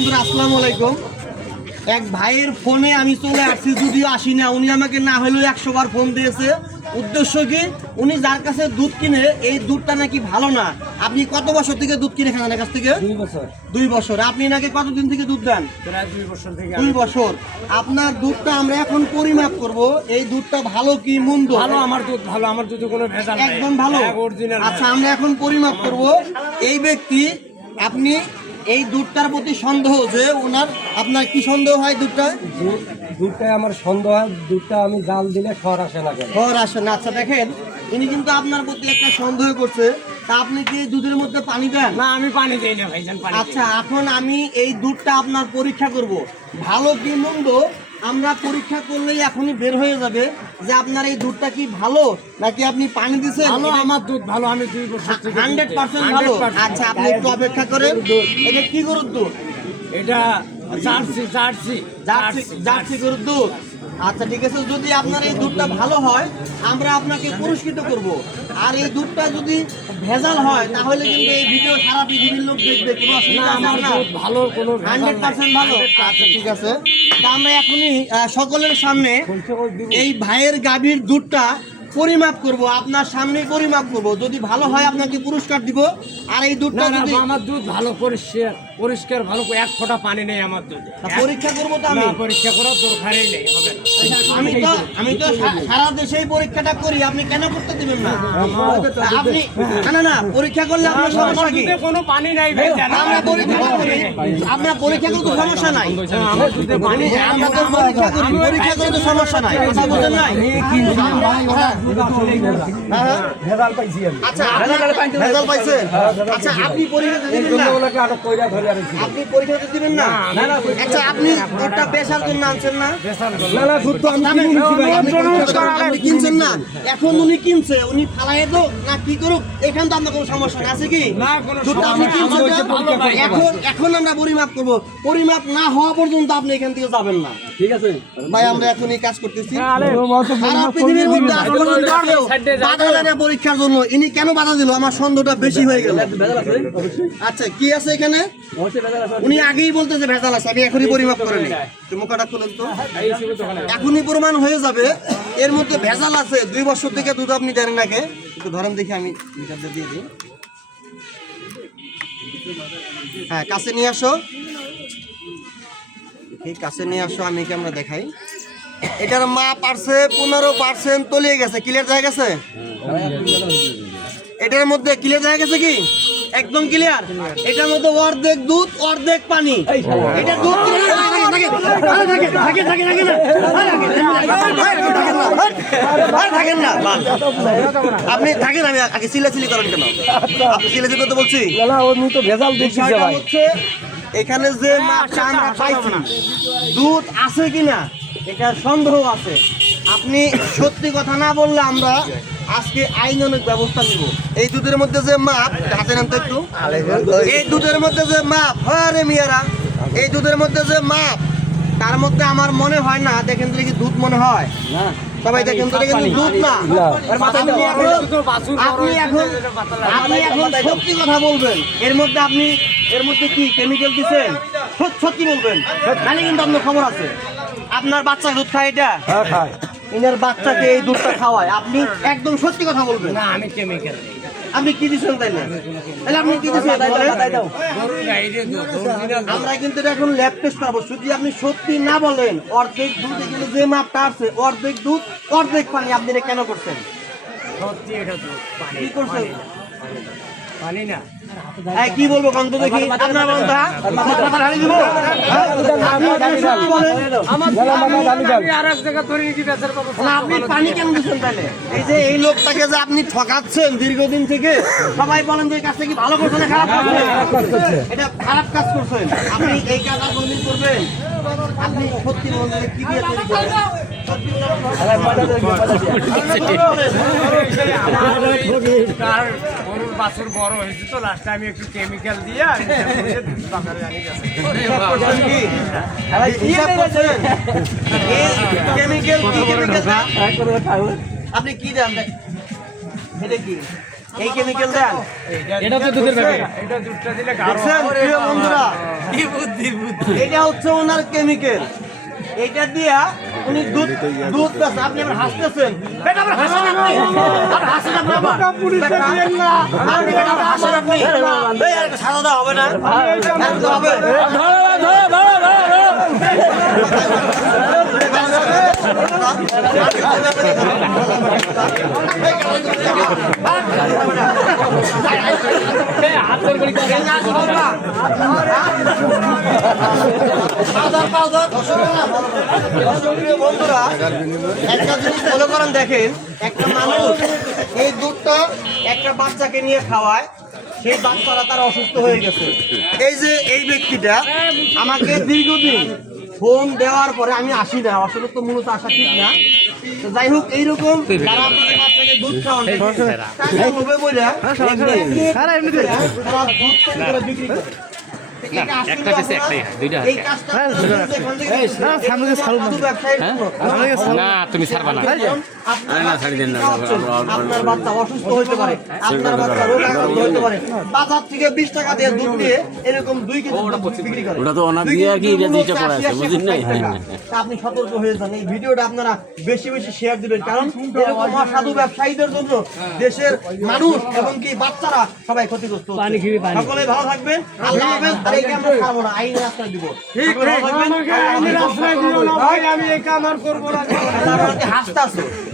আসসালামু আলাইকুম। এক ভাইয়ের ফোনে আমি চলে আসছি, যদিও আসি না, উনি আমাকে না হলেও 100 বার ফোন দিয়েছে। উদ্দেশ্য কি, উনি যার কাছে দুধ কিনে এই দুধটা নাকি ভালো না। আপনি কত বছর থেকে দুধ কিনে খান কাছ থেকে? 2 বছর। 2 বছর। আপনি নাকি কতদিন থেকে দুধ দেন? প্রায় 2 বছর থেকে। 2 বছর। আপনার দুধটা আমরা এখন পরিমাপ করব, এই দুধটা ভালো কি মন্দ? ভালো, আমার দুধ ভালো, আমার দুধে কোনো ভেজাল নাই, একদম ভালো। অরিজিনাল। আচ্ছা, আমরা এখন পরিমাপ করব। এই ব্যক্তি, আপনি এই দুধটার প্রতি সন্দেহ যে আপনার কি সন্দেহ হয়? দুধটাই আমার সন্দেহ হয়, দুধটা আমি জাল দিলে খর আসে না। খর আসে না। আচ্ছা দেখেন, ইনি কিন্তু আপনার প্রতি একটা সন্দেহ করছে। তা আপনি কি দুধের মধ্যে পানি দেন? না, আমি পানি দেই না ভাইজান। আচ্ছা, এখন আমি এই দুধটা আপনার পরীক্ষা করব, ভালো কি মন্দ আমরা পরীক্ষা করলেই এখনই বের হয়ে যাবে যে আপনার এই দুধটা কি ভালো নাকি আপনি পানি দিচ্ছেন। ভালো, আমার দুধ ভালো, আমি 2 বছর থেকে 100% ভালো। আচ্ছা, আপনি একটু অপেক্ষা করেন। এটা কি গরুর দুধ? এটা জার্সি গরুর দুধ। আচ্ছা ঠিক আছে, যদি আপনার এই দুধটা ভালো হয় আমরা আপনাকে পুরস্কৃত করব। আর এই দুধটা যদি ভেজাল হয় তাহলে কিন্তু এই ভিডিও সারা পৃথিবীর লোক দেখবে, কোনো অসুবিধা আমার না। দুধ ভালো, কোনো 100% ভালো। আচ্ছা ঠিক আছে, তা আমরা এখনই সকলের সামনে এই ভাইয়ের গাভীর দুধটা পরিমাপ করব, আপনার সামনেই পরিমাপ করব। যদি ভালো হয় আপনাকে পুরস্কার দিব। আর এই দুধটা যদি আমার দুধ ভালো, পরিষ্কার ভালো, 1 ফোঁটা পানি নেই আমার দুধে। পরীক্ষা করবো তো আমি, পরীক্ষা করার দরকারই নেই, হবে না। আমি তো সারা দেশেই পরীক্ষাটা করি, আপনি কেন করতে দিবেন না? আপনি না পরীক্ষা করলে আপনার সমস্যা কি? কোনো পানি নাই ভাইজান। আমরা পরীক্ষা করি, আপনার পরীক্ষা করলে তো সমস্যা নাই। আমার দুধে পানি নাই, আমরা তো পরীক্ষা করি, পরীক্ষা করলে তো সমস্যা নাই। কথা বলেন নাই? ভেজাল পাইছি আমি। আচ্ছা, ভেজাল পাইছেন? আচ্ছা, আপনি পরীক্ষা দিবেন না? আপনি পরীক্ষা দিবেন না? আচ্ছা, আপনি দুধটা বেচার জন্য আনছেন না? আপনি কিনছেন না? এখন উনি কিনছে, উনি ফালাই দো না কি করুক, এখান তো আপনার কোনো সমস্যা নেই, আছে কি? দুধটা আপনি কিনছেন না? এখন আমরা পরিমাপ করব, পরিমাপ না হওয়া পর্যন্ত আপনি এখান থেকে যাবেন না। ঠিক আছে ভাই, আমরা এখন এই কাজ করতেছি। সারা পৃথিবীর মধ্যে আজ পর্যন্ত কেউ বাধা দেয় না পরীক্ষার জন্য, ইনি কেন বাধা দিল? আমার সন্দেহটা বেশি হয়ে গেল। আচ্ছা, কি আছে এখানে? উনি আগেই বলতেছে ভেজাল আছে, আমি এখনই পরিমাপ করে নিই। মুখটা খুলেন তো, এখনই প্রমাণ হয়ে যাবে এর মধ্যে ভেজাল আছে। 2 বছর থেকে দুধ আপনি দেন নাকি? একটু ধরেন দেখি, আমি লিটারটা দিয়ে দিই। হ্যাঁ, কাছে নিয়ে আসো, কাছে নিয়ে আসো, আমি কি আমরা দেখাই। এটার মাপ আছে 15% তলিয়ে গেছে, ক্লিয়ার হয়ে গেছে। এটার মধ্যে ক্লিয়ার হয়ে গেছে কি? একদম ক্লিয়ার। এটার মধ্যে অর্ধেক দুধ অর্ধেক পানি। এটা দুধ আপনি থাকেন, আমি আগে চিল্লাচিল্লি করেন কেন? আপনি চিল্লাচিল্লি করতে বলছি? এখানে যে মাপটা আমরা পাইছি, দুধ আছে কিনা এটা সন্দেহ আছে। আপনি সত্যি কথা না বললে আমরা আজকে আইনানুগ ব্যবস্থা নিব। এই দুধের মধ্যে যে মাপ, হাতে নেন তো একটু, এই দুধের মধ্যে যে মাপ, আরে মিয়ারা, এই দুধের মধ্যে যে মাপ, তার মধ্যে আমার মনে হয় না, দেখেন তো কি দুধ মনে হয়? সবাই দেখেন তো কিন্তু দুধ না। আপনি এখন সত্যি কথা বলবেন, এর মধ্যে কি কেমিক্যাল দিচ্ছেন? সত্যি বলবেন, জানি কিন্তু আপনার খবর আছে। আপনার বাচ্চা দুধ খায়? এটা ইনার বাচ্চাকে এই দুধটা খাওয়ায়, আপনি একদম সত্যি কথা বলবেন। না, আমি কেমিক্যাল। আপনি কি দিচ্ছেন তাইলে? আপনি কি দিচ্ছেন? আমরা কিন্তু এখন ল্যাব টেস্ট করবো। যদি আপনি সত্যি না বলেন, অর্ধেক দুধ এখানে যে মাপটা আছে, অর্ধেক দুধ অর্ধেক পানি, আপনি এটা কেন করছেন? সত্যি এটা দুধ, কি করছেন? পানি না। কি বলবো কন্ত দেখি, আপনার বলতে আপনি পানি কেন দিচ্ছেন তাহলে? এই যে এই লোকটাকে যে আপনি ঠকাচ্ছেন দীর্ঘদিন থেকে, সবাই বলেন যে এই কাজটা কি ভালো করছেন, খারাপ করছেন? এটা খারাপ কাজ করছেন। আপনি এই কাজ আর কোনদিন করবেন? আপনি সত্যি বলবেন কি দিয়ে তৈরি করেন? বাছুর বড় হয়েছে তো, লাস্টে আমি একটু কেমিক্যাল দিয়ে আপনি কি দেন? এটা কি এই কেমিক্যাল দেন। এটা তো দুধের প্যাকেট। দেখছেন প্রিয় বন্ধুরা, এটা হচ্ছে ওনার কেমিক্যাল। এটা দিয়া উনি দুধ বেচে। আপনি আবার হাসতেছেন। বেটা আবার হাসেন আপনি। আর হাসেন আপনি আবার। পুলিশে দিয়েন না। আপনি বেটা আবার হাসেন আপনি। এই আর সাজা দেওয়া হবে না। সাজা হবে। বন্ধুরা একটা জিনিস ফলো করেন, দেখেন একটা মানুষ এই দুধটা একটা বাচ্চাকে নিয়ে খাওয়ায়, সেই বাচ্চারা তার অসুস্থ হয়ে গেছে। এই যে এই ব্যক্তিটা আমাকে দীর্ঘদিন ফোন দেওয়ার পরে আমি আসি না, আসলে তো মূলত আসা ঠিক না। তো যাই হোক, এইরকম যারা আপনাদের বাচ্চাকে দুধ খাওয়ান টাকা হবে বলে তারা দুধ তৈরি করে বিক্রি করে। একটা পেছে একটাই হয়, দুইটা এই কাজটা না তুমি ছাড়বা না। আপনার বাচ্চা অসুস্থ হতে পারে, আপনার বাচ্চা রোগ আক্রান্ত হতে পারে। বাজার থেকে 20 টাকা দিয়ে দুধ দিয়ে এরকম 2 কেজি দুধ বিক্রি করে। ওটা তো অনার দিয়ে আর কি এটা দিতে পারে আছে, বুঝিস না? তা আপনি সতর্ক হয়ে যান। এই ভিডিওটা আপনারা বেশি বেশি শেয়ার দিবেন, কারণ এরকম অসাধু ব্যবসায়ীদের জন্য দেশের মানুষ এবং কি বাচ্চারা সবাই ক্ষতিগ্রস্ত হচ্ছে। সকলে ভালো থাকবেন, আল্লাহ হাফেজ। আর এই আমরা ছাড়বো না, আইনের আশ্রয় দিব। সকলে ভালো থাকবেন। আমি এই কাম আর করবো না। আপনারা কি হাসতে আছে?